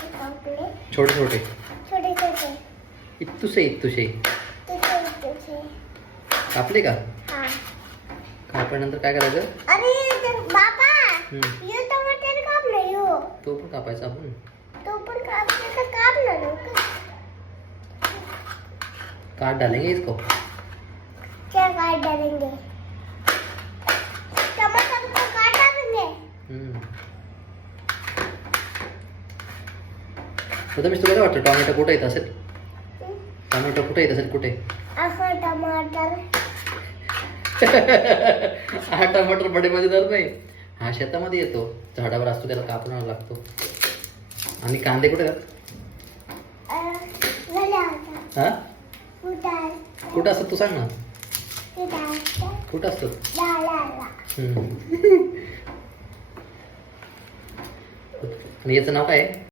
छोटे छोटे छोटे छोटे इत्तुसे इत्तुसे तुझे कापले का? हाँ कापल्यानंतर काय करायचं? अरे बाबा हम्म. यो टमाटर काप ना यो तो पण कापायचा आपण. तो पण कापले तर काप ना लोक काट डालेंगे इसको. क्या काट डालेंगे टमाटर को काट डालेंगे हम्म. प्रथमेश तुला काय वाटतं टोमॅटो कुठे येत असेल? टोमॅटो कुठे येत असेल? कुठे? असं टमाटर हा टमाटर बडे मजेदार नाही. हा शेतामध्ये येतो, झाडावर असतो, त्याला कापून आणावा लागतो. आणि कांदे कुठे आहेत? झाला होता हा कुठं कुठं असतात तू सांग ना. कुठं कुठं असतात? झाला हम्म. आणि याचं नाव काय आहे?